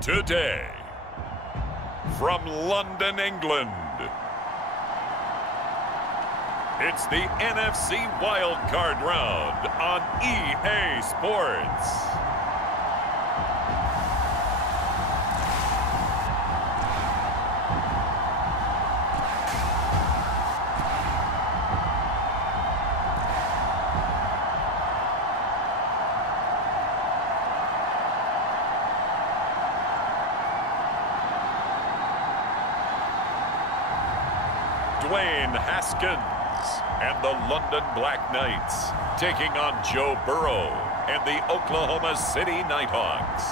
Today, from London, England, it's the NFC Wildcard round on EA Sports. Dwayne Haskins and the London Black Knights taking on Joe Burrow and the Oklahoma City Nighthawks.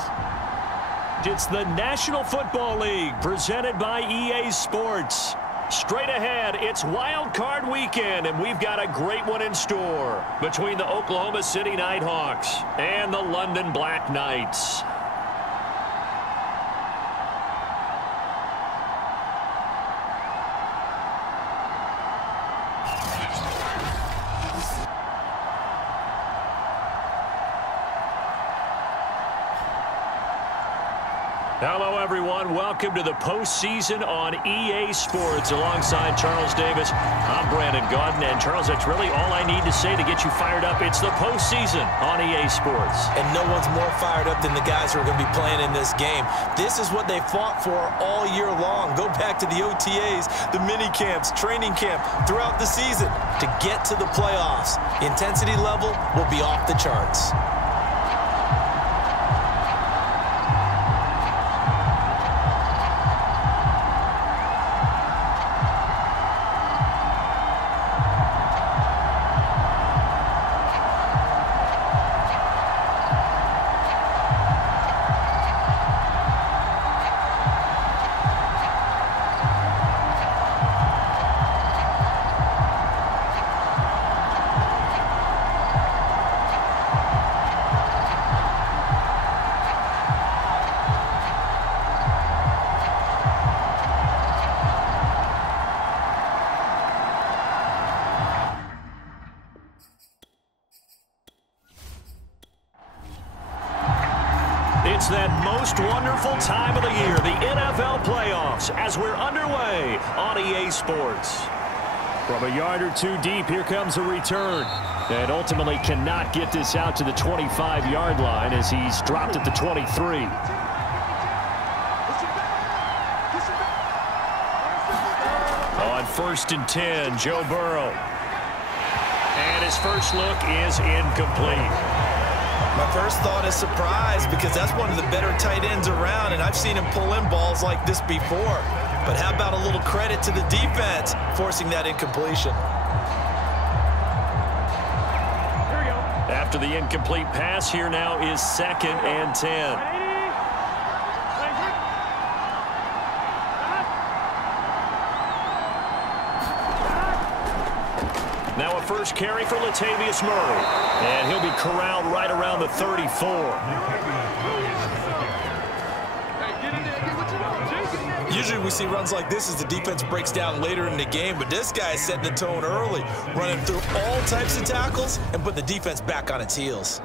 It's the National Football League presented by EA Sports. Straight ahead, it's Wild Card Weekend, and we've got a great one in store between the Oklahoma City Nighthawks and the London Black Knights. Hello, everyone. Welcome to the postseason on EA Sports. Alongside Charles Davis, I'm Brandon Gaudin. And, Charles, that's really all I need to say to get you fired up. It's the postseason on EA Sports. And no one's more fired up than the guys who are going to be playing in this game. This is what they fought for all year long. Go back to the OTAs, the mini camps, training camp, throughout the season to get to the playoffs. The intensity level will be off the charts. It's that most wonderful time of the year, the NFL playoffs, as we're underway on EA Sports. From a yard or two deep, here comes a return. And ultimately cannot get this out to the 25-yard line as he's dropped at the 23. On 1st and 10, Joe Burrow. And his first look is incomplete. My first thought is surprise because that's one of the better tight ends around, and I've seen him pull in balls like this before. But how about a little credit to the defense forcing that incompletion? Here we go. After the incomplete pass, here now is 2nd and 10. Now a first carry for Latavius Murray. And he'll be corralled right around the 34. Usually we see runs like this as the defense breaks down later in the game, but this guy is setting the tone early, running through all types of tackles and putting the defense back on its heels.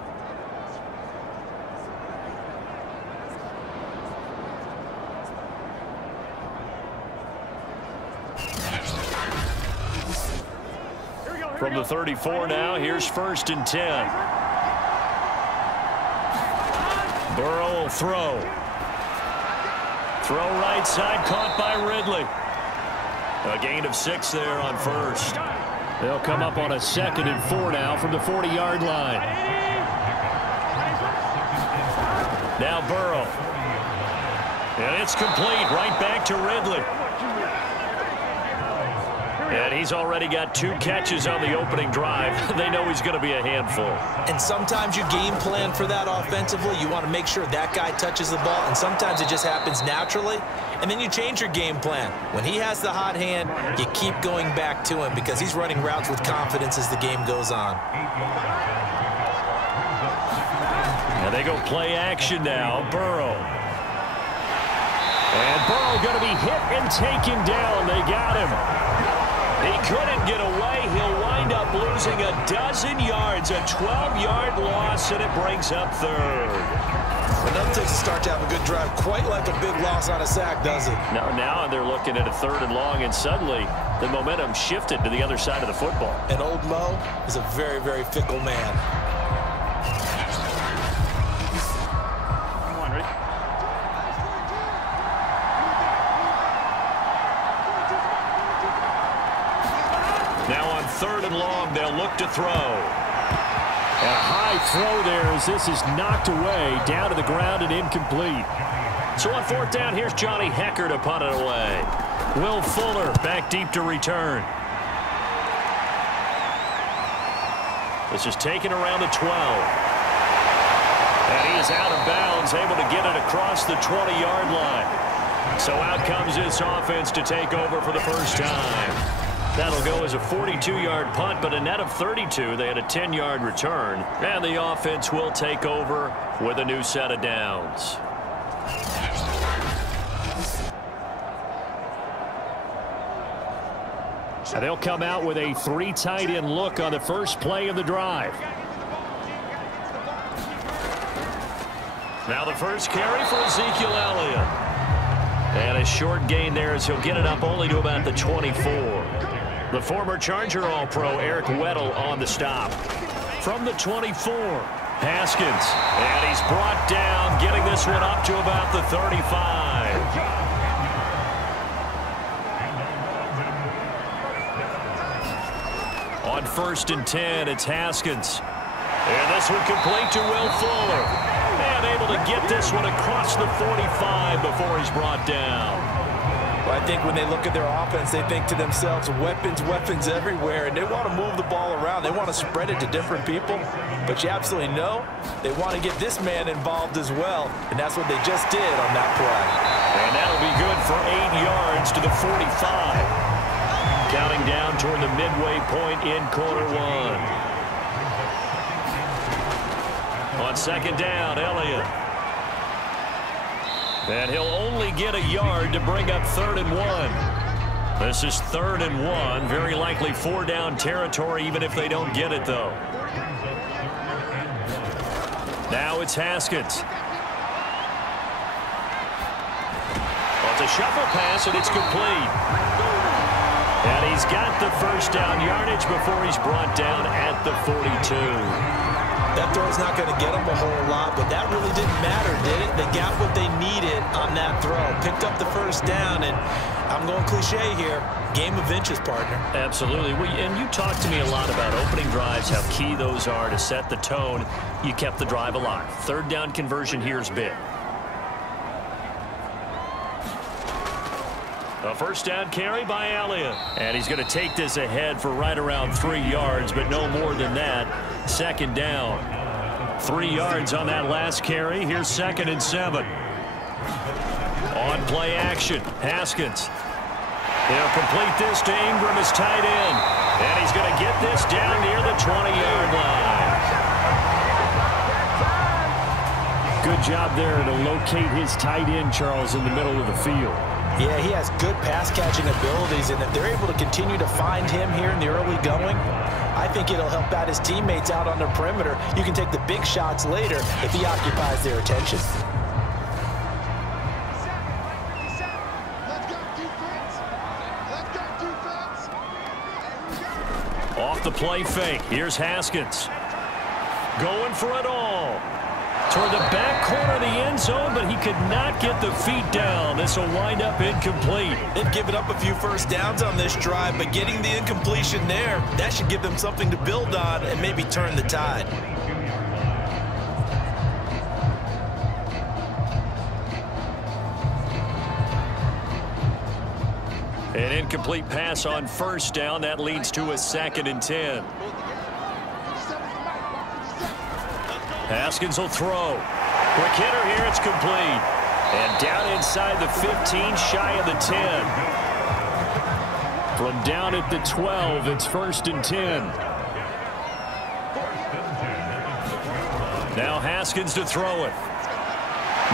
From the 34 now, here's 1st and 10. Burrow will throw. Throw right side, caught by Ridley. A gain of 6 there on 1st. They'll come up on a 2nd and 4 now from the 40-yard line. Now Burrow. And it's complete, right back to Ridley. And he's already got 2 catches on the opening drive. They know he's going to be a handful. And sometimes you game plan for that offensively. You want to make sure that guy touches the ball, and sometimes it just happens naturally. And then you change your game plan. When he has the hot hand, you keep going back to him because he's running routes with confidence as the game goes on. And they go play action now. Burrow. And Burrow going to be hit and taken down. They got him. He couldn't get away. He'll wind up losing a dozen yards, a 12-yard loss, and it brings up 3rd. Enough to start to have a good drive, quite like a big loss on a sack, does it? Now they're looking at a 3rd and long, and suddenly the momentum shifted to the other side of the football. And Old Mo is a very, very fickle man. Come on, Rick. Now on 3rd and long, they'll look to throw. And a high throw there as this is knocked away, down to the ground and incomplete. So on 4th down, here's Johnny Hecker to punt it away. Will Fuller back deep to return. This is taken around the 12. And he is out of bounds, able to get it across the 20-yard line. So out comes this offense to take over for the first time. That'll go as a 42-yard punt, but a net of 32. They had a 10-yard return. And the offense will take over with a new set of downs. And they'll come out with a 3 tight end look on the first play of the drive. Now the first carry for Ezekiel Elliott. And a short gain there as he'll get it up only to about the 24. The former Charger All-Pro Eric Weddle on the stop. From the 24, Haskins. And he's brought down, getting this one up to about the 35. On 1st and 10, it's Haskins. And this one complete to Will Fuller. And able to get this one across the 45 before he's brought down. Well, I think when they look at their offense, they think to themselves, weapons, weapons everywhere, and they want to move the ball around. They want to spread it to different people, but you absolutely know they want to get this man involved as well, and that's what they just did on that play. And that'll be good for 8 yards to the 45. Counting down toward the midway point in quarter 1. On 2nd down, Elliott. And he'll only get a yard to bring up 3rd and 1. This is 3rd and 1. Very likely 4-down territory, even if they don't get it, though. Now it's Haskins. Well, it's a shuffle pass, and it's complete. And he's got the first down yardage before he's brought down at the 42. That throw's not going to get them a whole lot, but that really didn't matter, did it? They got what they needed on that throw. Picked up the first down, and I'm going cliche here. Game of inches, partner. Absolutely. And you talked to me a lot about opening drives, how key those are to set the tone. You kept the drive alive. 3rd down conversion here is big. A first down carry by Elliott. And he's going to take this ahead for right around 3 yards, but no more than that. 2nd down. 3 yards on that last carry. Here's 2nd and 7. On play action, Haskins. He'll complete this to Ingram as tight end. And he's going to get this down near the 20-yard line. Good job there to locate his tight end, Charles, in the middle of the field. Yeah, he has good pass-catching abilities, and if they're able to continue to find him here in the early going, I think it'll help out his teammates out on the perimeter. You can take the big shots later if he occupies their attention. Off the play fake, here's Haskins. Going for it all. Toward the back corner of the end zone, but he could not get the feet down. This will wind up incomplete. They've given up a few first downs on this drive, but getting the incompletion there, that should give them something to build on and maybe turn the tide. An incomplete pass on first down. That leads to a 2nd and 10. Haskins will throw. Quick hitter here. It's complete. And down inside the 15, shy of the 10. From down at the 12, it's 1st and 10. Now Haskins to throw it.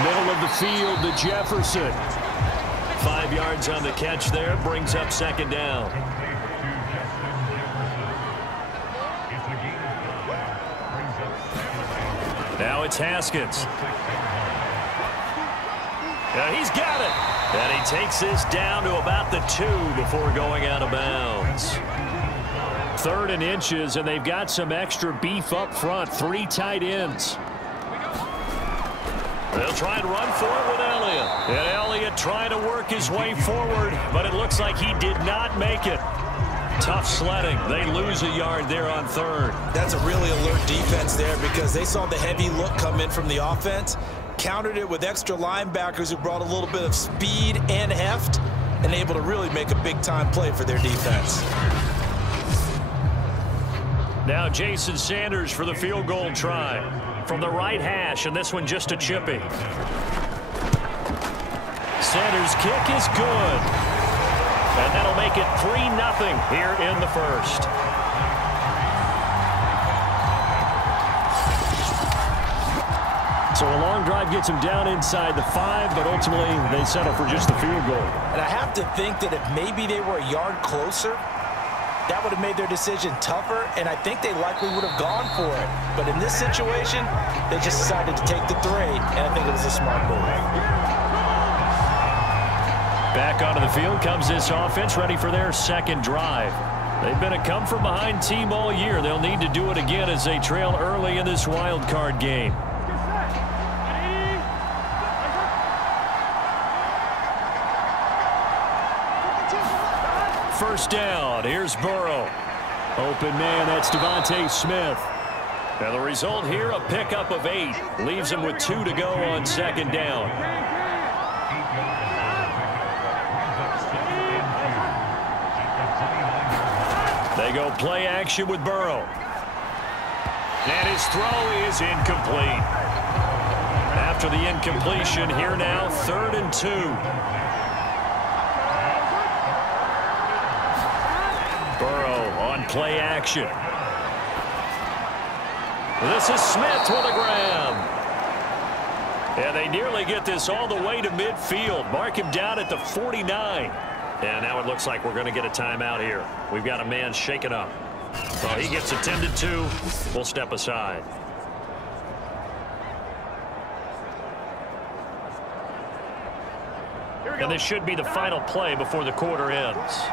Middle of the field to Jefferson. 5 yards on the catch there. Brings up 2nd down. Now it's Haskins. He's got it. And he takes this down to about the 2 before going out of bounds. 3rd and inches, and they've got some extra beef up front. 3 tight ends. They'll try and run for it with Elliott. And Elliott trying to work his way forward, but it looks like he did not make it. Tough sledding. They lose a yard there on 3rd. That's a really alert defense there because they saw the heavy look come in from the offense, countered it with extra linebackers who brought a little bit of speed and heft, and able to really make a big-time play for their defense. Now Jason Sanders for the field goal try. From the right hash, and this one just a chippy. Sanders' kick is good. And that'll make it 3-0 here in the first. So a long drive gets him down inside the 5, but ultimately they settle for just the field goal. And I have to think that if maybe they were a yard closer, that would have made their decision tougher, and I think they likely would have gone for it. But in this situation, they just decided to take the 3, and I think it was a smart move. Back onto the field comes this offense, ready for their 2nd drive. They've been a come-from-behind team all year. They'll need to do it again as they trail early in this wild card game. First down, here's Burrow. Open man, that's Devontae Smith. Now the result here, a pickup of 8. Leaves him with 2 to go on 2nd down. They go play action with Burrow. And his throw is incomplete. After the incompletion, here now, 3rd and 2. Play action. This is Smith with a grab. And they nearly get this all the way to midfield. Mark him down at the 49. And now it looks like we're going to get a timeout here. We've got a man shaken up. Well, he gets attended to. We'll step aside. And this should be the final play before the quarter ends.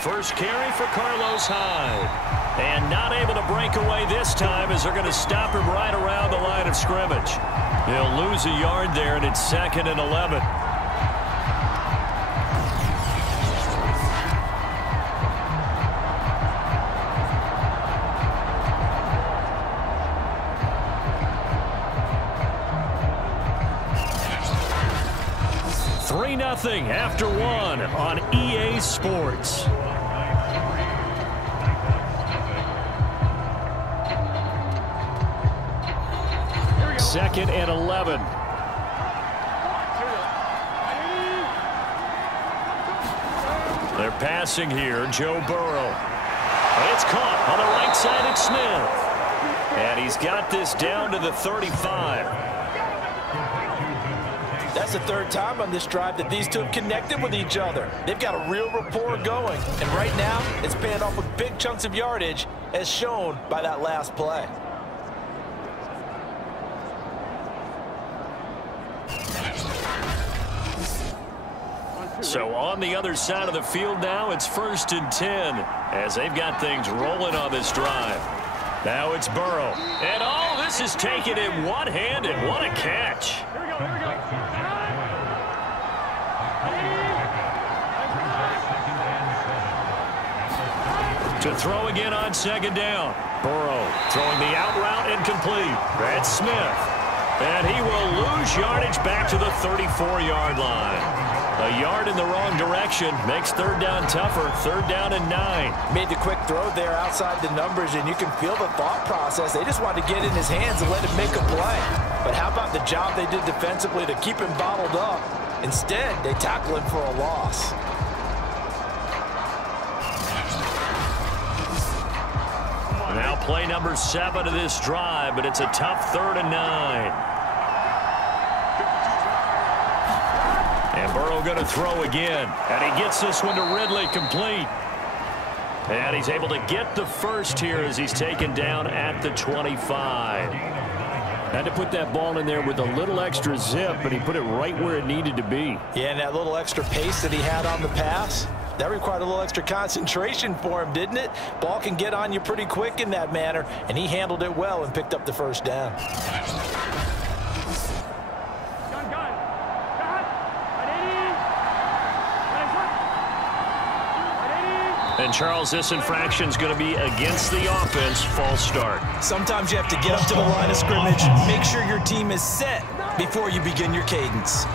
First carry for Carlos Hyde. And not able to break away this time as they're going to stop him right around the line of scrimmage. He'll lose a yard there, and it's 2nd and 11. Nothing after 1 on EA Sports. Second and 11. They're passing here, Joe Burrow. And it's caught on the right side of Smith. And he's got this down to the 35. That's the 3rd time on this drive that these two have connected with each other. They've got a real rapport going. And right now, it's paying off with big chunks of yardage, as shown by that last play. So on the other side of the field now, it's 1st and 10 as they've got things rolling on this drive. Now it's Burrow. And all this is taken in one-handed. What a catch. To throw again on 2nd down. Burrow throwing the out route incomplete. That's Smith. And he will lose yardage back to the 34-yard line. A yard in the wrong direction makes 3rd down tougher. 3rd down and 9. Made the quick throw there outside the numbers, and you can feel the thought process. They just wanted to get in his hands and let him make a play. But how about the job they did defensively to keep him bottled up? Instead, they tackle him for a loss. Now play number 7 of this drive, but it's a tough 3rd and 9. And Burrow going to throw again. And he gets this one to Ridley complete. And he's able to get the first here as he's taken down at the 25. Had to put that ball in there with a little extra zip, but he put it right where it needed to be. Yeah, and that little extra pace that he had on the pass, that required a little extra concentration for him, didn't it? Ball can get on you pretty quick in that manner, and he handled it well and picked up the first down. And Charles, this infraction's going to be against the offense. False start. Sometimes you have to get up to the line of scrimmage, make sure your team is set before you begin your cadence.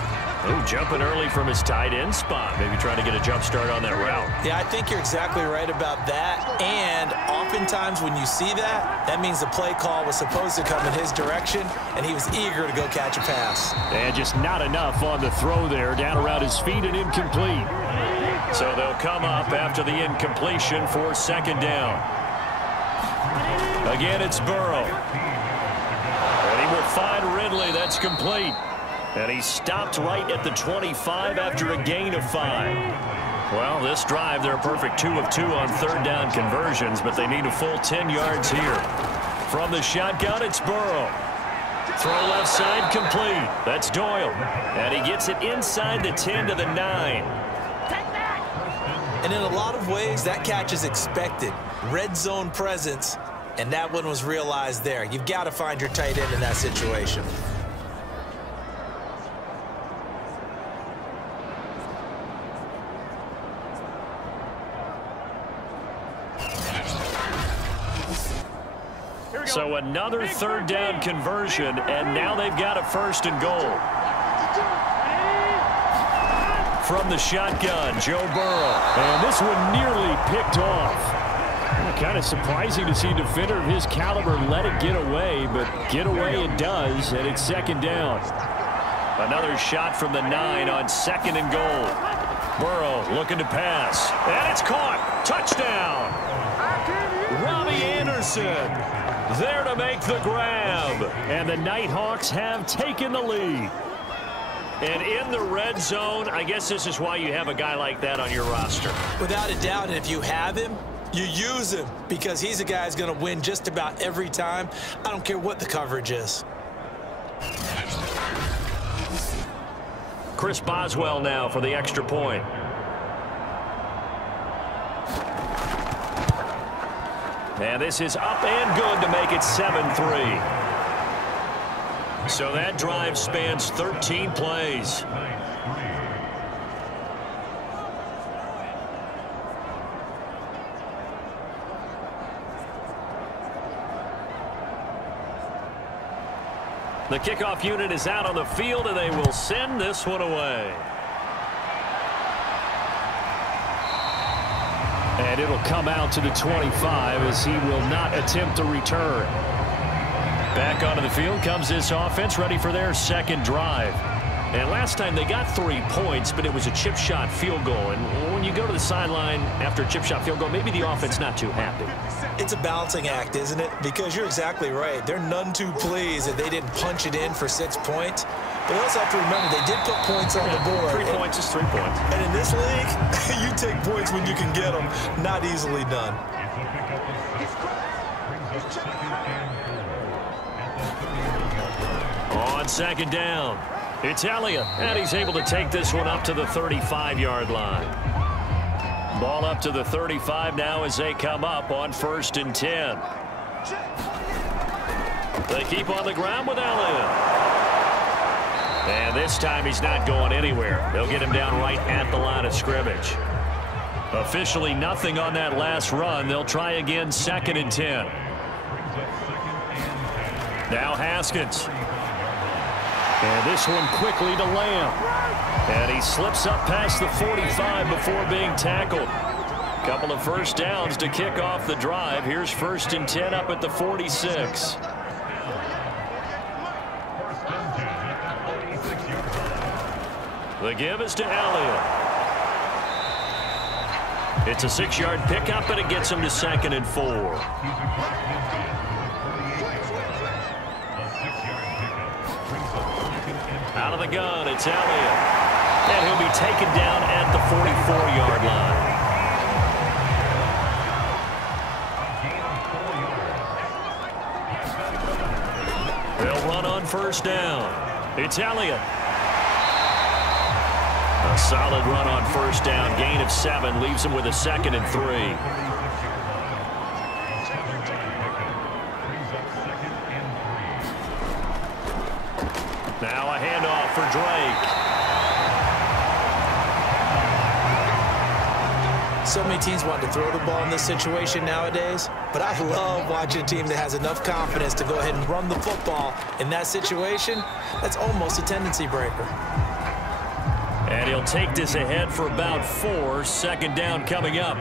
Oh, jumping early from his tight end spot. Maybe trying to get a jump start on that route. Yeah, I think you're exactly right about that. And oftentimes when you see that, that means the play call was supposed to come in his direction, and he was eager to go catch a pass. And just not enough on the throw there. Down around his feet and incomplete. So they'll come up after the incompletion for second down. Again, it's Burrow. And he will find Ridley. That's complete. And he stopped right at the 25 after a gain of 5. Well, this drive, they're a perfect 2 of 2 on third down conversions, but they need a full 10 yards here. From the shotgun, it's Burrow. Throw left side complete. That's Doyle. And he gets it inside the 10 to the 9. And in a lot of ways, that catch is expected. Red zone presence, and that one was realized there. You've got to find your tight end in that situation. So another third down conversion, and now they've got a first and goal. From the shotgun, Joe Burrow. And this one nearly picked off. Kind of surprising to see a defender of his caliber let it get away, but get away it does, and it's second down. Another shot from the 9 on second and goal. Burrow looking to pass, and it's caught. Touchdown. Robbie Anderson there to make the grab, and the Nighthawks have taken the lead. And in the red zone, I guess this is why you have a guy like that on your roster. Without a doubt, and if you have him, you use him because he's a guy who's going to win just about every time. I don't care what the coverage is. Chris Boswell now for the extra point. And this is up and good to make it 7-3. So that drive spans 13 plays. The kickoff unit is out on the field, and they will send this one away. And it'll come out to the 25 as he will not attempt a return. Back onto the field comes this offense, ready for their second drive. And last time they got 3 points, but it was a chip shot field goal. And when you go to the sideline after a chip shot field goal, maybe the offense not too happy. It's a balancing act, isn't it? Because you're exactly right. They're none too pleased that they didn't punch it in for 6 points. But you also have to remember they did put points on the board. 3 points is 3 points. And in this league, you take points when you can get them. Not easily done. On second down, it's Elliott, and he's able to take this one up to the 35-yard line. Ball up to the 35 now as they come up on 1st and 10. They keep on the ground with Elliott. And this time he's not going anywhere. They'll get him down right at the line of scrimmage. Officially nothing on that last run. They'll try again 2nd and 10. Now Haskins. And this one quickly to Lamb. And he slips up past the 45 before being tackled. Couple of first downs to kick off the drive. Here's 1st and 10 up at the 46. The give is to Elliott. It's a 6-yard pickup, and it gets him to 2nd and 4. Out of the gun, it's Elliott. And he'll be taken down at the 44-yard line. They'll run on first down. It's Elliott. A solid run on first down. Gain of 7 leaves him with a 2nd and 3. Now a handoff for Drake. So many teams want to throw the ball in this situation nowadays, but I love watching a team that has enough confidence to go ahead and run the football in that situation. That's almost a tendency breaker. And he'll take this ahead for about 4. 2nd down coming up.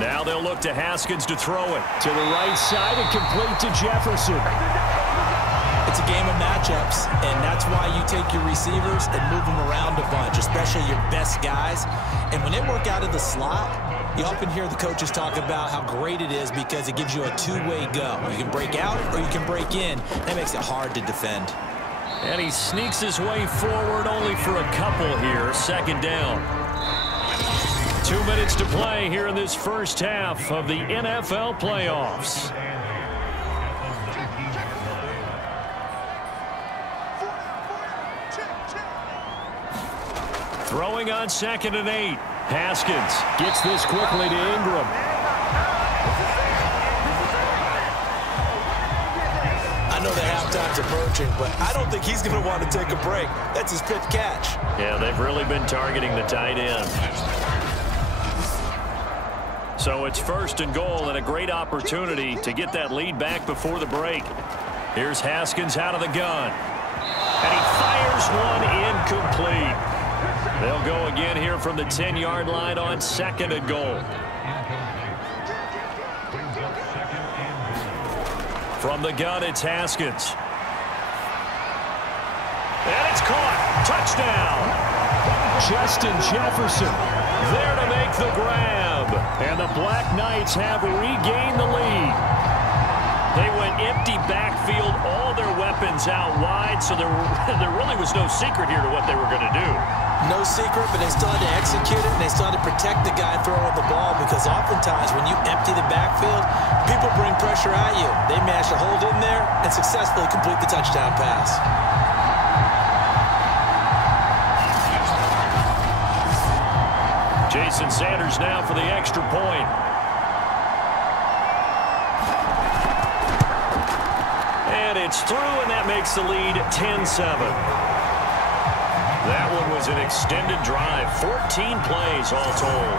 Now they'll look to Haskins to throw it. To the right side and complete to Jefferson. It's a game of matchups, and that's why you take your receivers and move them around a bunch, especially your best guys. And when they work out of the slot, you often hear the coaches talk about how great it is because it gives you a two-way go. You can break out or you can break in. That makes it hard to defend. And he sneaks his way forward only for a couple here. 2nd down. 2 minutes to play here in this first half of the NFL playoffs. Throwing on 2nd and 8. Haskins gets this quickly to Ingram. I know the halftime's approaching, but I don't think he's going to want to take a break. That's his 5th catch. Yeah, they've really been targeting the tight end. So it's 1st and goal and a great opportunity to get that lead back before the break. Here's Haskins out of the gun. And he fires one incomplete. They'll go again here from the 10-yard line on 2nd and goal. From the gun, it's Haskins. And it's caught. Touchdown. Justin Jefferson there to make the grab. And the Black Knights have regained the lead. They went empty backfield, all their weapons out wide, so there really was no secret here to what they were going to do. No secret, but they still had to execute it, and they still had to protect the guy throwing the ball because oftentimes when you empty the backfield, people bring pressure at you. They managed to hold in there and successfully complete the touchdown pass. Jason Sanders now for the extra point. And it's through, and that makes the lead 10-7. That one was an extended drive. 14 plays all told.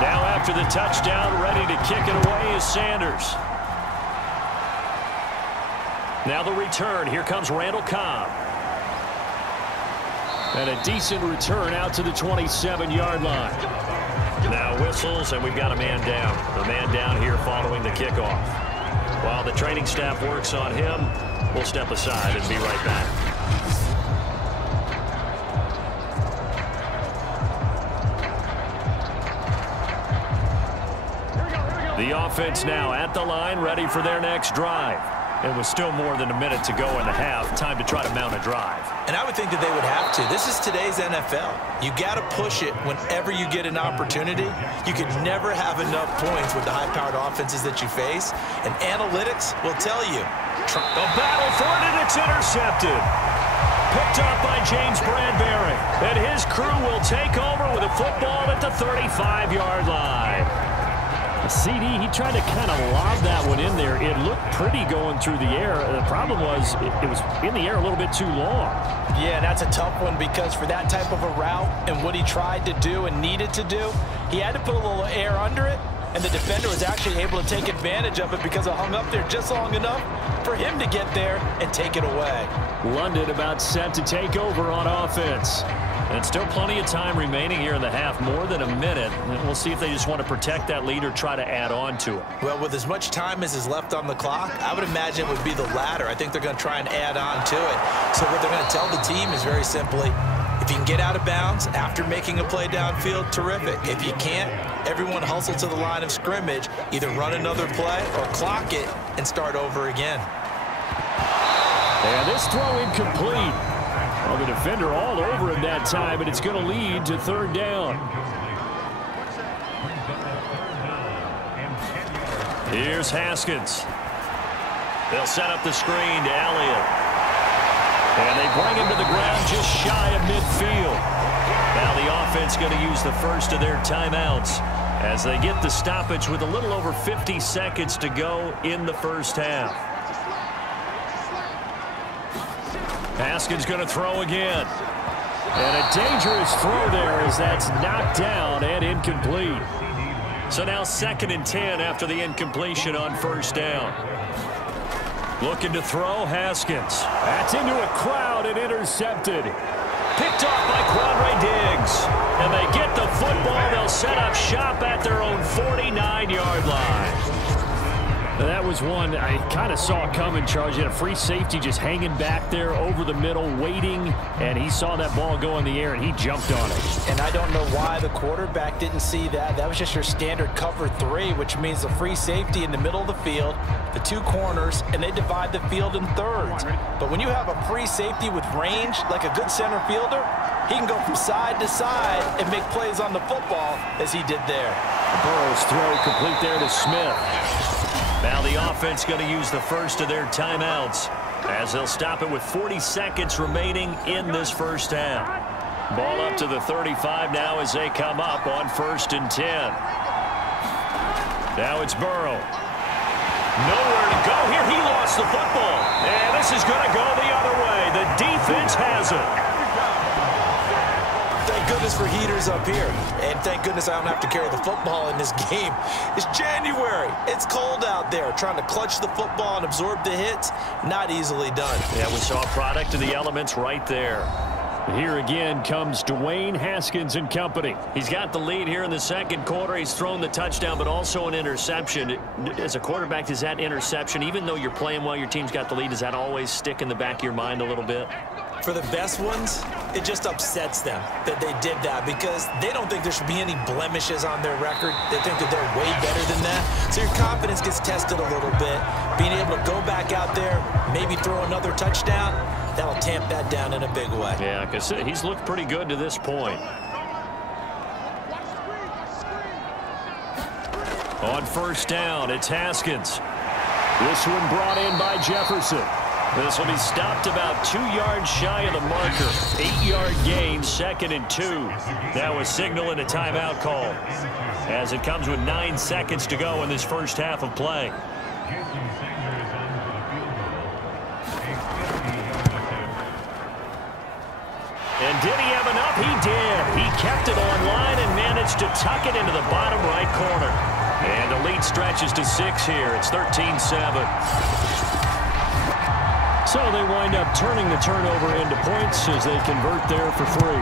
Now after the touchdown, ready to kick it away is Sanders. Now the return. Here comes Randall Cobb. And a decent return out to the 27-yard line. Now whistles, and we've got a man down. A man down here following the kickoff. While the training staff works on him, we'll step aside and be right back. The offense now at the line, ready for their next drive. And with still more than a minute to go in the half, time to try to mount a drive. And I would think that they would have to. This is today's NFL. You got to push it whenever you get an opportunity. You can never have enough points with the high-powered offenses that you face. And analytics will tell you. A battle for it, and it's intercepted. Picked up by James Bradbury. And his crew will take over with a football at the 35-yard line. CD, he tried to kind of lob that one in there. It looked pretty going through the air. The problem was it was in the air a little bit too long. Yeah, that's a tough one because for that type of a route and what he tried to do and needed to do, he had to put a little air under it, and the defender was actually able to take advantage of it because it hung up there just long enough for him to get there and take it away. London about set to take over on offense. And still plenty of time remaining here in the half, more than a minute. And we'll see if they just want to protect that lead or try to add on to it. Well, with as much time as is left on the clock, I would imagine it would be the latter. I think they're going to try and add on to it. So what they're going to tell the team is very simply, if you can get out of bounds after making a play downfield, terrific. If you can't, everyone hustle to the line of scrimmage, either run another play or clock it and start over again. And this throw incomplete. Well, the defender all over him that time, and it's going to lead to third down. Here's Haskins. They'll set up the screen to Elliott. And they bring him to the ground just shy of midfield. Now the offense going to use the first of their timeouts as they get the stoppage with a little over 50 seconds to go in the first half. Haskins going to throw again. And a dangerous throw there as that's knocked down and incomplete. So now 2nd and 10 after the incompletion on first down. Looking to throw, Haskins. That's into a crowd and intercepted. Picked off by Quandre Diggs. And they get the football. They'll set up shop at their own 49-yard line. That was one I kind of saw coming, Charles. You had a free safety just hanging back there over the middle, waiting, and he saw that ball go in the air, and he jumped on it. And I don't know why the quarterback didn't see that. That was just your standard cover 3, which means the free safety in the middle of the field, the 2 corners, and they divide the field in thirds. But when you have a free safety with range, like a good center fielder, he can go from side to side and make plays on the football as he did there. Burrow's throw complete there to Smith. Now the offense going to use the first of their timeouts as they'll stop it with 40 seconds remaining in this first half. Ball up to the 35 now as they come up on 1st and 10. Now it's Burrow. Nowhere to go here. He lost the football. And this is going to go the other way. The defense has it. Thank goodness for heaters up here. And thank goodness I don't have to carry the football in this game. It's January. It's cold out there. Trying to clutch the football and absorb the hits, not easily done. Yeah, we saw a product of the elements right there. Here again comes Dwayne Haskins and company. He's got the lead here in the second quarter. He's thrown the touchdown, but also an interception. As a quarterback, does that interception, even though you're playing well, your team's got the lead, does that always stick in the back of your mind a little bit? For the best ones, it just upsets them that they did that because they don't think there should be any blemishes on their record. They think that they're way better than that. So your confidence gets tested a little bit. Being able to go back out there, maybe throw another touchdown, that'll tamp that down in a big way. Yeah, because he's looked pretty good to this point. On first down, it's Haskins. This one brought in by Jefferson. This will be stopped about 2 yards shy of the marker. 8-yard gain, 2nd and 2. That was signaling a timeout call as it comes with 9 seconds to go in this first half of play. And did he have enough? He did. He kept it online and managed to tuck it into the bottom right corner. And the lead stretches to 6 here. It's 13-7. So they wind up turning the turnover into points as they convert there for 3.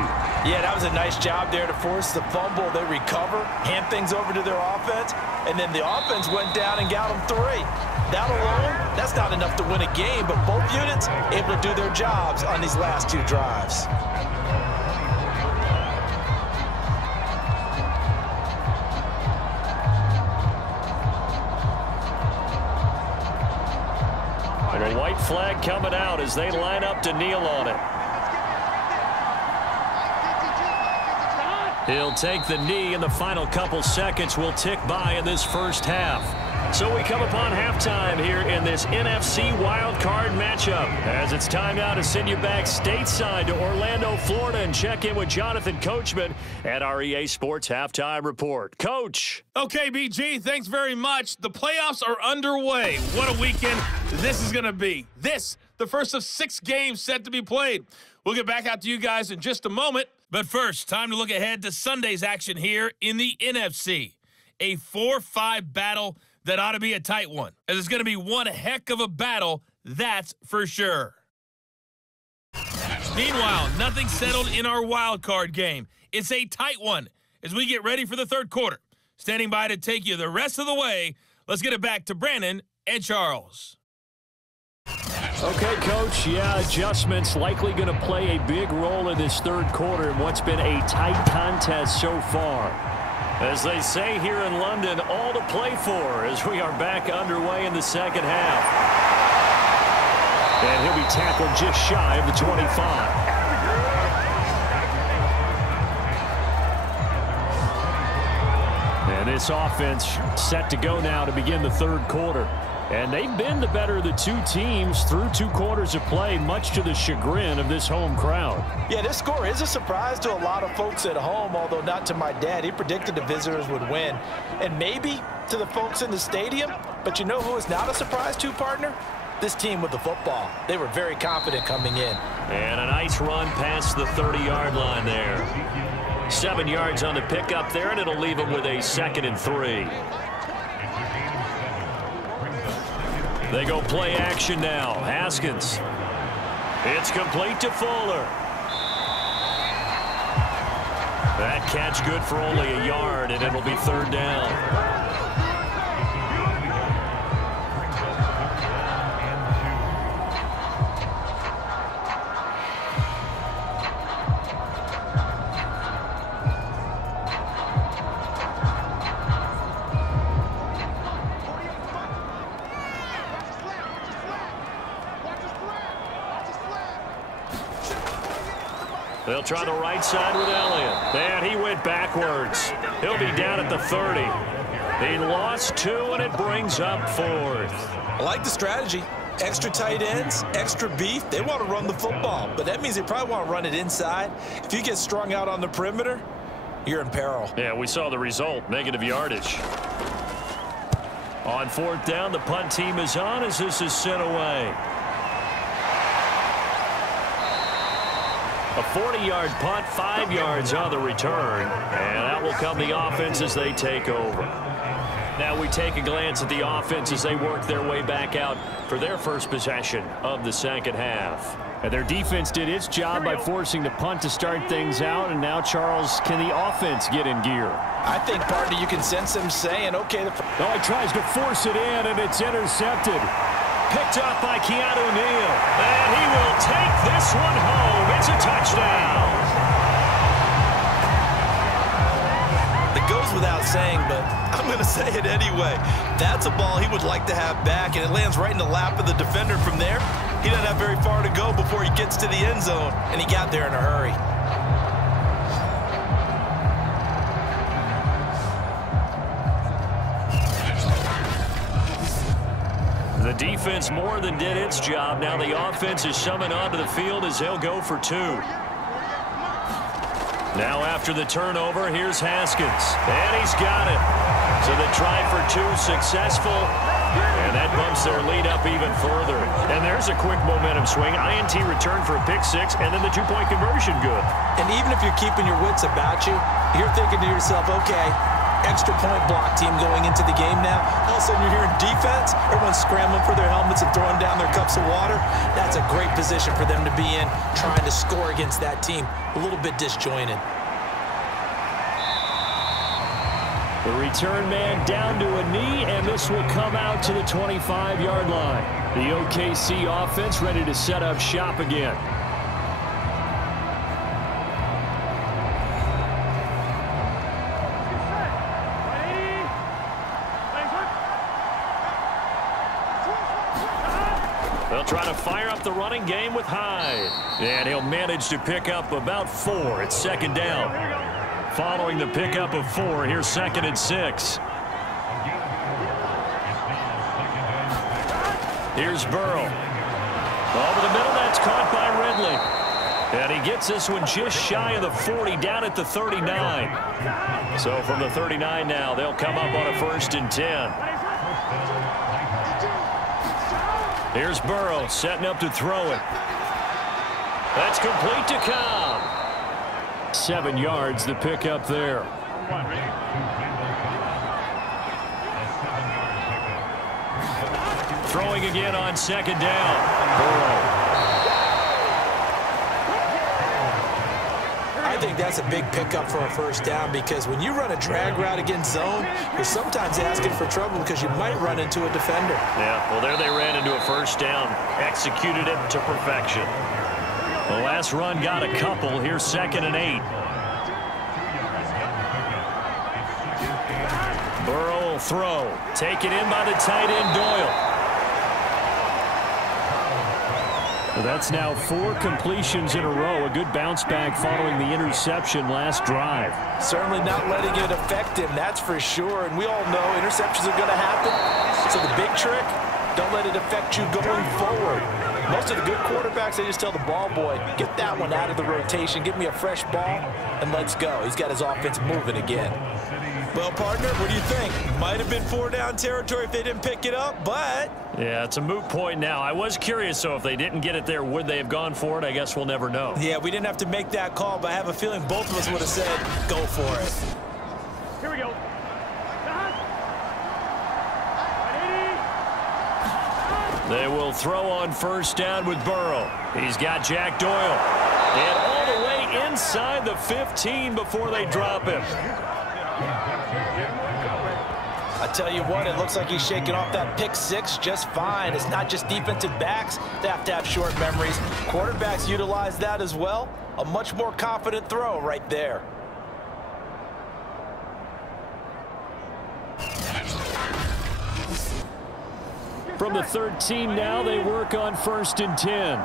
Yeah, that was a nice job there to force the fumble. They recover, hand things over to their offense, and then the offense went down and got them 3. That alone, that's not enough to win a game, but both units able to do their jobs on these last 2 drives. And a white flag coming out as they line up to kneel on it. He'll take the knee, and the final couple seconds will tick by in this first half. So we come upon halftime here in this NFC Wildcard matchup as it's time now to send you back stateside to Orlando, Florida, and check in with Jonathan Coachman at our EA Sports Halftime Report. Coach. Okay, BG, thanks very much. The playoffs are underway. What a weekend this is going to be. This, the first of 6 games set to be played. We'll get back out to you guys in just a moment. But first, time to look ahead to Sunday's action here in the NFC. A 4-5 battle that ought to be a tight one, as it's going to be one heck of a battle, that's for sure. Meanwhile, nothing settled in our wild card game. It's a tight one as we get ready for the third quarter. Standing by to take you the rest of the way, let's get it back to Brandon and Charles. Okay, Coach, yeah, adjustments likely going to play a big role in this third quarter in what's been a tight contest so far. As they say here in London, all to play for as we are back underway in the second half. And he'll be tackled just shy of the 25. this offense set to go now to begin the third quarter. And they've been the better of the two teams through 2 quarters of play, much to the chagrin of this home crowd. Yeah, this score is a surprise to a lot of folks at home, although not to my dad. He predicted the visitors would win. And maybe to the folks in the stadium, but you know who is not a surprise to, partner? This team with the football. They were very confident coming in. And a nice run past the 30-yard line there. 7 yards on the pickup there, and it'll leave them with a 2nd and 3. They go play action now. Haskins. It's complete to Fuller. That catch good for only a yard, and it'll be 3rd down. They'll try the right side with Elliott. And he went backwards. He'll be down at the 30. He lost 2, and it brings up 4th. I like the strategy. Extra tight ends, extra beef. They want to run the football, but that means they probably want to run it inside. If you get strung out on the perimeter, you're in peril. Yeah, we saw the result, negative yardage. On 4th down, the punt team is on as this is sent away. A 40-yard punt, 5 yards on the return. And out will come the offense as they take over. Now we take a glance at the offense as they work their way back out for their first possession of the second half. And their defense did its job by forcing the punt to start things out. And now, Charles, can the offense get in gear? I think, partner, you can sense them saying, okay. Oh, he tries to force it in, and it's intercepted. Picked up by Keanu Neal. And he will take this one home. It's a touchdown. It goes without saying, but I'm going to say it anyway. That's a ball he would like to have back, and it lands right in the lap of the defender from there. He doesn't have very far to go before he gets to the end zone, and he got there in a hurry. The defense more than did its job. Now the offense is summoned onto the field as they'll go for 2. Now after the turnover, here's Haskins. And he's got it. So the try for 2 successful. And that bumps their lead up even further. And there's a quick momentum swing. INT return for a pick 6, and then the 2-point conversion good. And even if you're keeping your wits about you, you're thinking to yourself, okay, extra point block team going into the game now. All of a sudden you're hearing defense. Everyone's scrambling for their helmets and throwing down their cups of water. That's a great position for them to be in, trying to score against that team. A little bit disjointed. The return man down to a knee, and this will come out to the 25-yard line. The OKC offense ready to set up shop again. They'll try to fire up the running game with Hyde. And he'll manage to pick up about 4. It's 2nd down. Following the pickup of 4, here's 2nd and 6. Here's Burrow. Over the middle, that's caught by Ridley. And he gets this one just shy of the 40, down at the 39. So from the 39 now, they'll come up on a 1st and 10. Here's Burrow setting up to throw it. That's complete to Cobb. 7 yards the pickup there. Throwing again on 2nd down. Burrow. I think that's a big pickup for a 1st down, because when you run a drag route against zone, you're sometimes asking for trouble because you might run into a defender. Yeah, well, there they ran into a 1st down. Executed it to perfection. The last run got a couple. Here's 2nd and 8. Burrow will throw. Taken in by the tight end, Doyle. That's now 4 completions in a row. A good bounce back following the interception last drive. Certainly not letting it affect him, that's for sure. And we all know interceptions are going to happen. So the big trick, don't let it affect you going forward. Most of the good quarterbacks, they just tell the ball boy, get that one out of the rotation, give me a fresh ball, and let's go. He's got his offense moving again. Well, partner, what do you think? Might have been 4-down territory if they didn't pick it up, but... Yeah, it's a moot point now. I was curious, so if they didn't get it there, would they have gone for it? I guess we'll never know. Yeah, we didn't have to make that call, but I have a feeling both of us would have said, go for it. Here we go. They will throw on first down with Burrow. He's got Jack Doyle. And all the way inside the 15 before they drop him. I tell you what, it looks like he's shaking off that pick six just fine. It's not just defensive backs that have to have short memories. Quarterbacks utilize that as well. A much more confident throw right there. From the 13 now, they work on 1st and 10.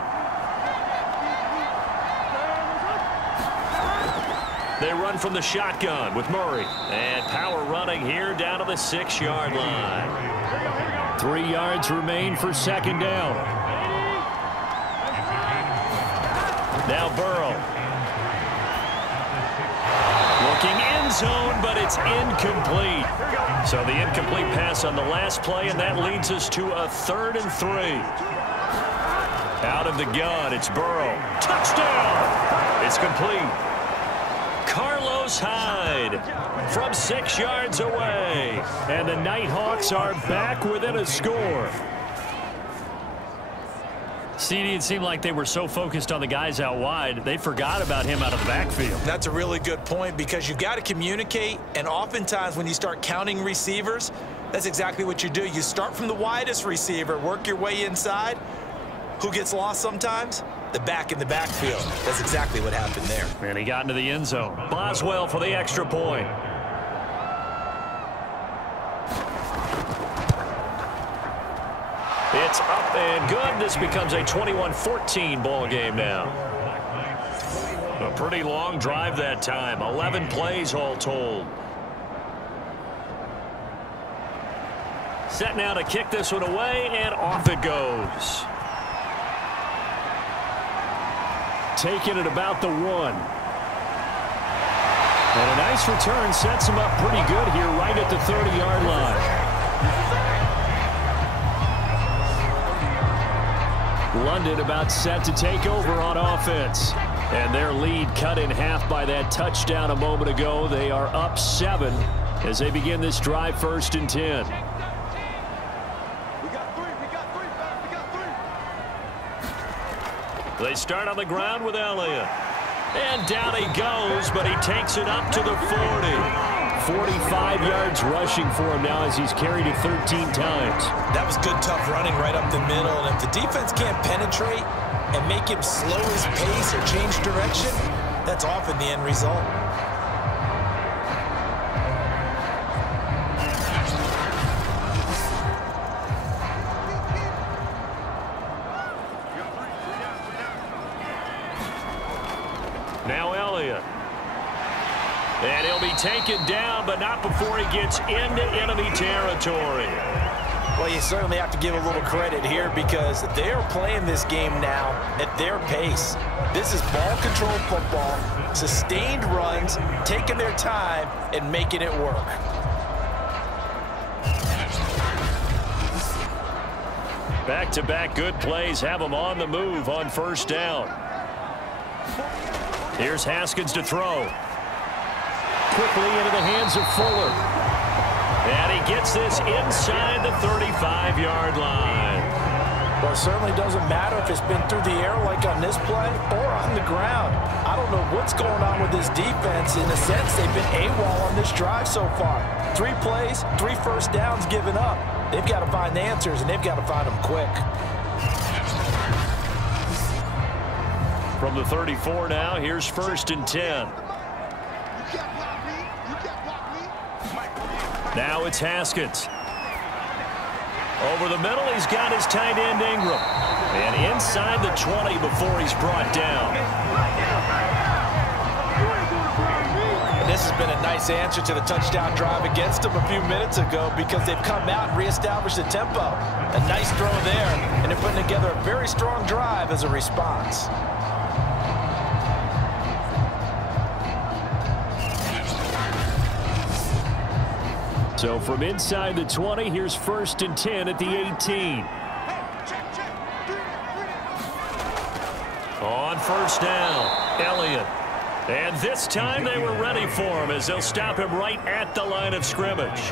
They run from the shotgun with Murray. And power running here down to the 6-yard line. 3 yards remain for 2nd down. Now Burrow. Looking end zone, but it's incomplete. So the incomplete pass on the last play, and that leads us to a 3rd and 3. Out of the gun, it's Burrow. Touchdown! It's complete. Carlos Hyde from 6 yards away. And the Nighthawks are back within a score. CD, it seemed like they were so focused on the guys out wide, they forgot about him out of the backfield. That's a really good point because you got to communicate, and oftentimes when you start counting receivers, that's exactly what you do. You start from the widest receiver, work your way inside. Who gets lost sometimes? The back in the backfield. That's exactly what happened there. And he got into the end zone. Boswell for the extra point. It's up and good. This becomes a 21-14 ball game now. A pretty long drive that time. 11 plays all told. Set now to kick this one away, and off it goes. Taking it about the 1. And a nice return sets him up pretty good here right at the 30-yard line. London about set to take over on offense. And their lead cut in half by that touchdown a moment ago. They are up 7 as they begin this drive 1st and 10. They start on the ground with Elliott. And down he goes, but he takes it up to the 40. 45 yards rushing for him now as he's carried it 13 times. That was good, tough running right up the middle. And if the defense can't penetrate and make him slow his pace or change direction, that's often the end result. Now Elliott. And he'll be taken down, but not before he gets into enemy territory. Well, you certainly have to give a little credit here because they're playing this game now at their pace. This is ball control football, sustained runs, taking their time and making it work. Back-to-back good plays have them on the move on 1st down. Here's Haskins to throw. Quickly into the hands of Fuller. And he gets this inside the 35-yard line. Well, it certainly doesn't matter if it's been through the air like on this play or on the ground. I don't know what's going on with this defense. In a sense, they've been AWOL on this drive so far. 3 plays, 3 first downs given up. They've got to find the answers, and they've got to find them quick. From the 34 now, here's 1st and 10. Now it's Haskins. Over the middle, he's got his tight end Ingram. And inside the 20 before he's brought down. This has been a nice answer to the touchdown drive against them a few minutes ago because they've come out and reestablished the tempo. A nice throw there, and they're putting together a very strong drive as a response. So from inside the 20, here's 1st and 10 at the 18. On 1st down, Elliott. And this time they were ready for him as they'll stop him right at the line of scrimmage.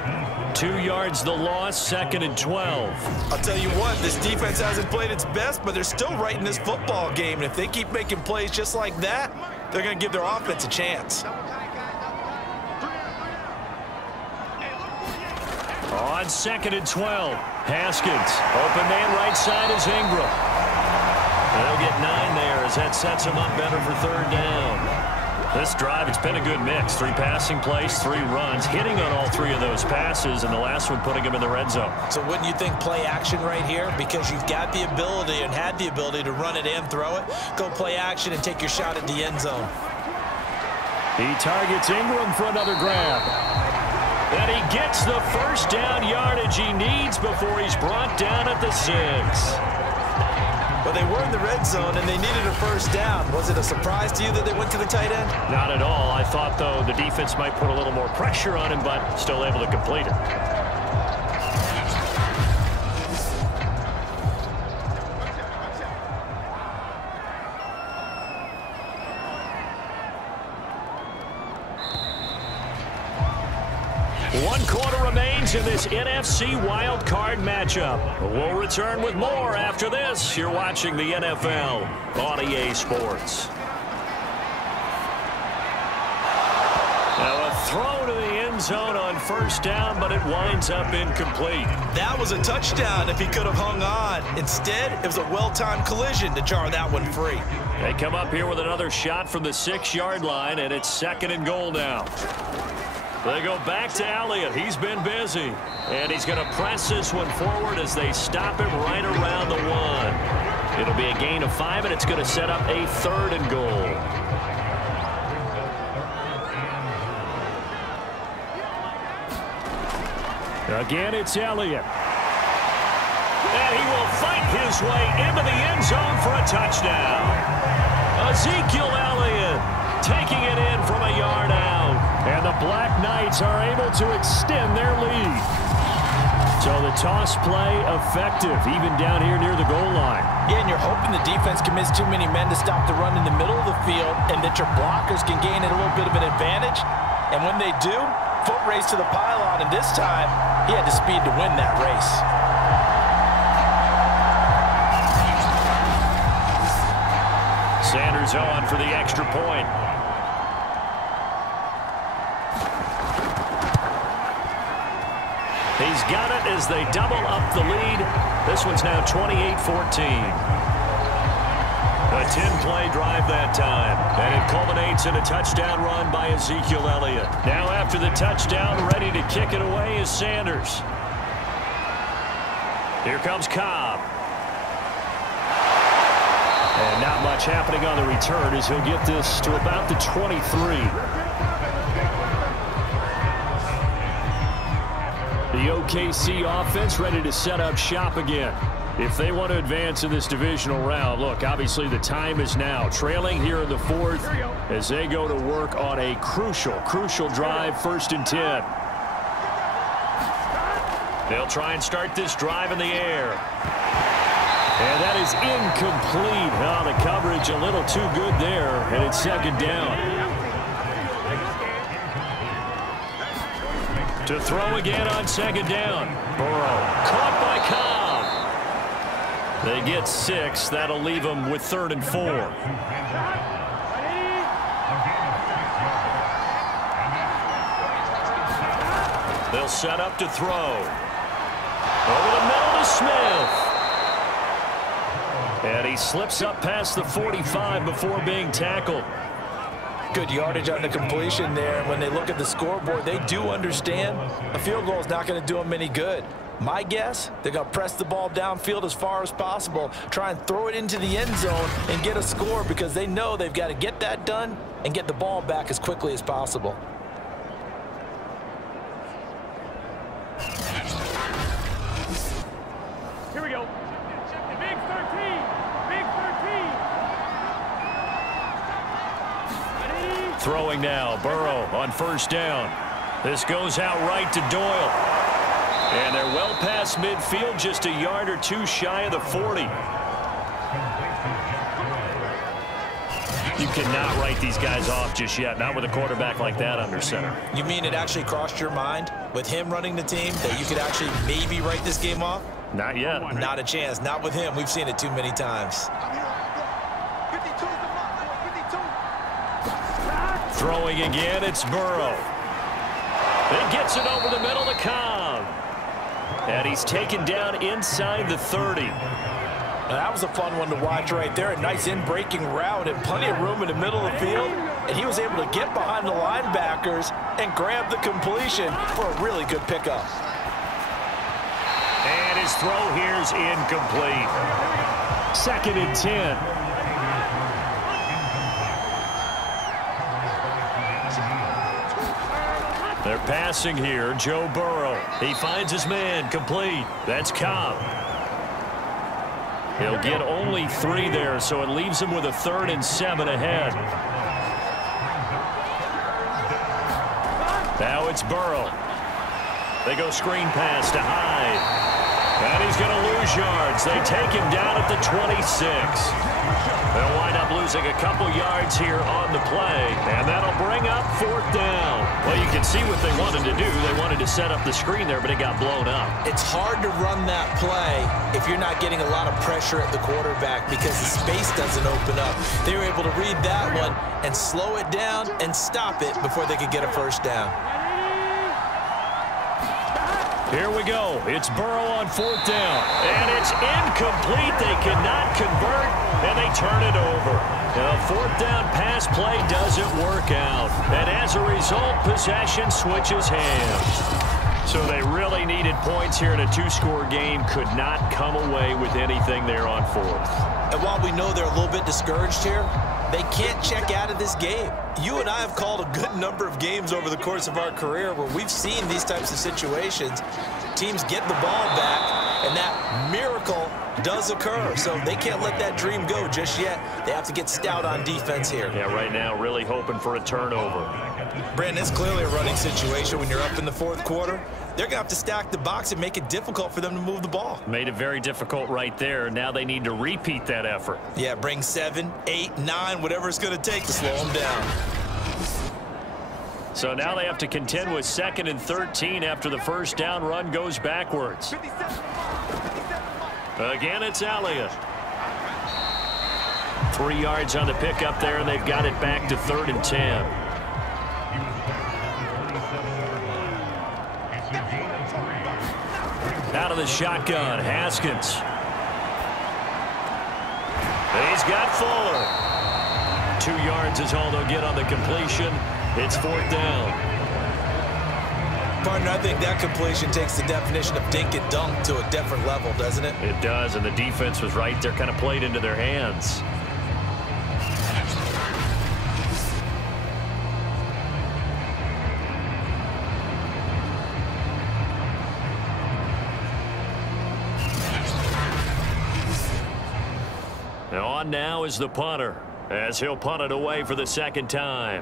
2 yards the loss, 2nd and 12. I'll tell you what, this defense hasn't played its best, but they're still right in this football game. And if they keep making plays just like that, they're going to give their offense a chance. On 2nd and 12, Haskins. Open man right side is Ingram. They'll get 9 there as that sets him up better for 3rd down. This drive, it's been a good mix. 3 passing plays, 3 runs, hitting on all 3 of those passes, and the last one putting him in the red zone. So wouldn't you think play action right here? Because you've got the ability and had the ability to run it and throw it. Go play action and take your shot at the end zone. He targets Ingram for another grab. And he gets the 1st down yardage he needs before he's brought down at the 6. But they were in the red zone, and they needed a 1st down. Was it a surprise to you that they went to the tight end? Not at all. I thought, though, the defense might put a little more pressure on him, but still able to complete it. One quarter remains in this NFC Wildcard matchup. We'll return with more after this. You're watching the NFL on EA Sports. Now a throw to the end zone on 1st down, but it winds up incomplete. That was a touchdown if he could have hung on. Instead, it was a well-timed collision to jar that one free. They come up here with another shot from the 6-yard line, and it's 2nd and goal now. They go back to Elliott. He's been busy. And he's going to press this one forward as they stop him right around the 1. It'll be a gain of 5, and it's going to set up a 3rd and goal. Again, it's Elliott. And he will fight his way into the end zone for a touchdown. Ezekiel Elliott taking it in from a yard out. And the Black Knights are able to extend their lead. So the toss play effective, even down here near the goal line. Yeah, and you're hoping the defense commits too many men to stop the run in the middle of the field and that your blockers can gain a little bit of an advantage. And when they do, foot race to the pylon, and this time he had the speed to win that race. Sanders on for the extra point. He's got it as they double up the lead. This one's now 28-14. A 10-play drive that time. And it culminates in a touchdown run by Ezekiel Elliott. Now after the touchdown, ready to kick it away is Sanders. Here comes Cobb. And not much happening on the return as he'll get this to about the 23. The OKC offense ready to set up shop again. If they want to advance in this divisional round, look, obviously the time is now. Trailing here in the 4th as they go to work on a crucial drive, 1st and 10. They'll try and start this drive in the air. And that is incomplete. Oh, the coverage a little too good there, and it's 2nd down. To throw again on 2nd down. Burrow caught by Cobb. They get 6. That'll leave them with 3rd and 4. They'll set up to throw. Over the middle to Smith. And he slips up past the 45 before being tackled. Good yardage on the completion there. And when they look at the scoreboard, they do understand a field goal is not going to do them any good. My guess, they're going to press the ball downfield as far as possible, try and throw it into the end zone and get a score because they know they've got to get that done and get the ball back as quickly as possible. Here we go. Big 13. Big 13. Throwing now. Burrow on first down. This goes out right to Doyle. And they're well past midfield, just a yard or two shy of the 40. You cannot write these guys off just yet, not with a quarterback like that under center. You mean it actually crossed your mind with him running the team that you could actually maybe write this game off? Not yet. Not a chance. Not with him. We've seen it too many times. Throwing again, it's Burrow. It gets it over the middle to Cobb. And he's taken down inside the 30. Now, that was a fun one to watch right there. A nice in-breaking route and plenty of room in the middle of the field. And he was able to get behind the linebackers and grab the completion for a really good pickup. And his throw here is incomplete. 2nd and 10. They're passing here. Joe Burrow. He finds his man. Complete. That's Cobb. He'll get only 3 there, so it leaves him with a 3rd and 7 ahead. Now it's Burrow. They go screen pass to Hyde. And he's going to lose yards. They take him down at the 26. They'll wind up losing a couple yards here on the play, and that'll bring up 4th down. Well, you can see what they wanted to do. They wanted to set up the screen there, but it got blown up. It's hard to run that play if you're not getting a lot of pressure at the quarterback because the space doesn't open up. They were able to read that one and slow it down and stop it before they could get a first down. Here we go. It's Burrow on 4th down. And it's incomplete. They cannot convert, and they turn it over. The 4th down pass play doesn't work out. And as a result, possession switches hands. So they really needed points here in a 2-score game. Could not come away with anything there on 4th. And while we know they're a little bit discouraged here, they can't check out of this game. You and I have called a good number of games over the course of our career where we've seen these types of situations. Teams get the ball back, and that miracle does occur. So they can't let that dream go just yet. They have to get stout on defense here. Yeah, right now really hoping for a turnover. Brandon, it's clearly a running situation when you're up in the 4th quarter. They're going to have to stack the box and make it difficult for them to move the ball. Made it very difficult right there. Now they need to repeat that effort. Yeah, bring 7, 8, 9, whatever it's going to take to slow them down. So now they have to contend with 2nd and 13 after the first down run goes backwards. Again, it's Elliott. 3 yards on the pickup there, and they've got it back to 3rd and 10. Out of the shotgun, Haskins. He's got Fuller. 2 yards is all they'll get on the completion. It's 4th down. Partner, I think that completion takes the definition of dink and dunk to a different level, doesn't it? It does, and the defense was right there, kind of played into their hands. On now is the punter, as he'll punt it away for the 2nd time.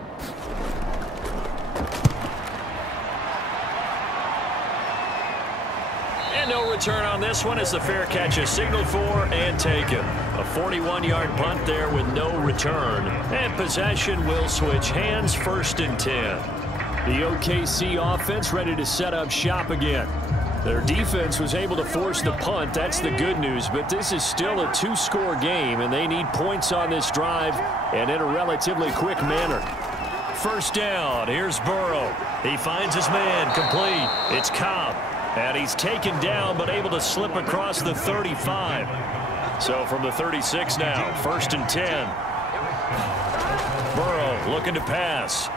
And no return on this one as the fair catch is signaled for and taken. A 41-yard punt there with no return. And possession will switch hands, 1st and 10. The OKC offense ready to set up shop again. Their defense was able to force the punt. That's the good news, but this is still a 2-score game, and they need points on this drive and in a relatively quick manner. First down, here's Burrow. He finds his man, complete. It's Cobb, and he's taken down but able to slip across the 35. So from the 36 now, 1st and 10. Burrow looking to pass.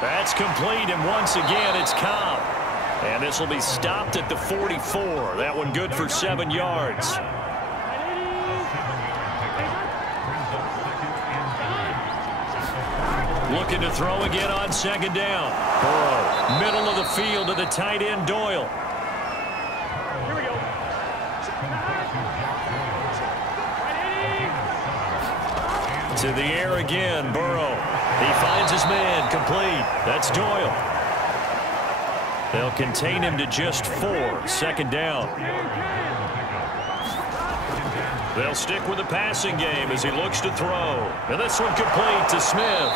That's complete, and once again, it's Cobb. And this will be stopped at the 44. That one good for 7 yards. Looking to throw again on second down. Burrow, middle of the field to the tight end, Doyle. Here we go. To the air again, Burrow. He finds his man, complete. That's Doyle. They'll contain him to just 4, second down. They'll stick with the passing game as he looks to throw. And this one complete to Smith.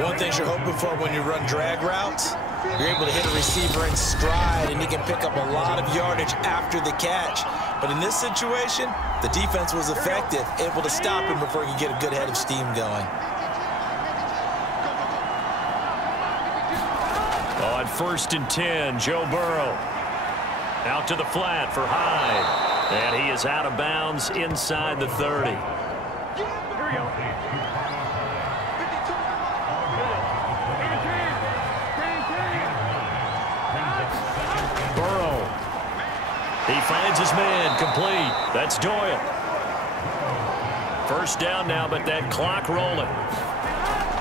One thing you're hoping for when you run drag routes, you're able to hit a receiver in stride, and he can pick up a lot of yardage after the catch. But in this situation, the defense was effective, able to stop him before he could get a good head of steam going. On 1st and 10, Joe Burrow. Out to the flat for Hyde. And he is out of bounds inside the 30. Here we go. Burrow. He finds his man, complete. That's Doyle. First down now, but that clock rolling.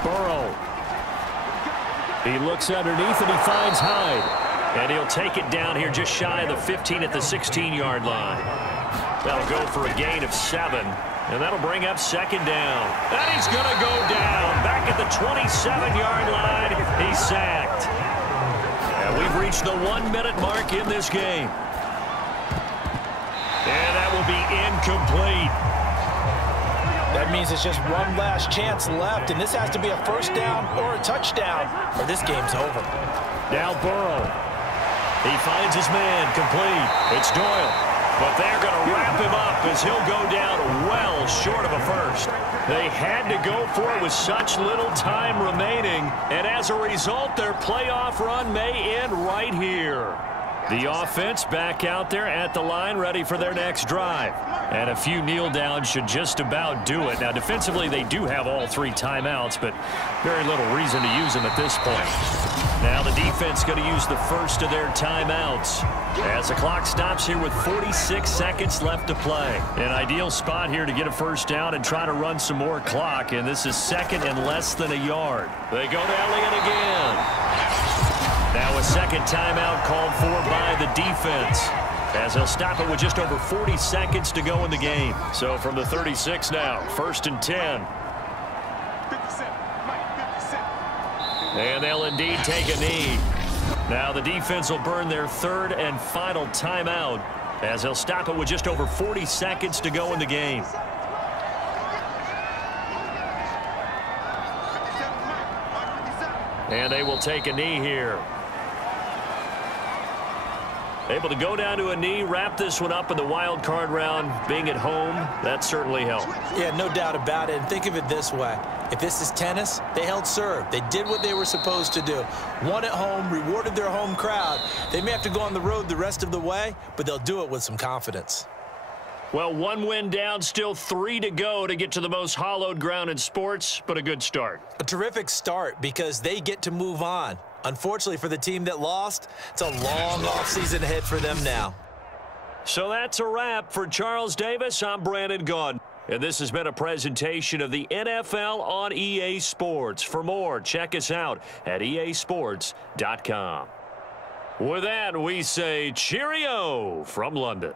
Burrow. He looks underneath and he finds Hyde. And he'll take it down here just shy of the 15 at the 16-yard line. That'll go for a gain of 7. And that'll bring up second down. And he's going to go down. Back at the 27-yard line. He's sacked. And we've reached the 1-minute mark in this game. And that will be incomplete. That means it's just one last chance left, and this has to be a first down or a touchdown, or this game's over. Now Burrow. He finds his man, complete. It's Doyle. But they're going to wrap him up as he'll go down well short of a first. They had to go for it with such little time remaining, and as a result, their playoff run may end right here. The offense back out there at the line, ready for their next drive. And a few kneel downs should just about do it. Now, defensively, they do have all 3 timeouts, but very little reason to use them at this point. Now the defense going to use the first of their timeouts as the clock stops here with 46 seconds left to play. An ideal spot here to get a first down and try to run some more clock, and this is second and less than a yard. They go to Elliott again. Now a second timeout called for by the defense as they'll stop it with just over 40 seconds to go in the game. So from the 36 now, 1st and 10. And they'll indeed take a knee. Now the defense will burn their 3rd and final timeout as they'll stop it with just over 40 seconds to go in the game. And they will take a knee here. Able to go down to a knee, wrap this one up in the wild card round. Being at home, that certainly helped. Yeah, no doubt about it. And think of it this way. If this is tennis, they held serve. They did what they were supposed to do. Won at home, rewarded their home crowd. They may have to go on the road the rest of the way, but they'll do it with some confidence. Well, 1 win down, still 3 to go to get to the most hallowed ground in sports, but a good start. A terrific start because they get to move on. Unfortunately for the team that lost, it's a long offseason ahead for them now. So that's a wrap for Charles Davis. I'm Brandon Gaudin. And this has been a presentation of the NFL on EA Sports. For more, check us out at easports.com. With that, we say cheerio from London.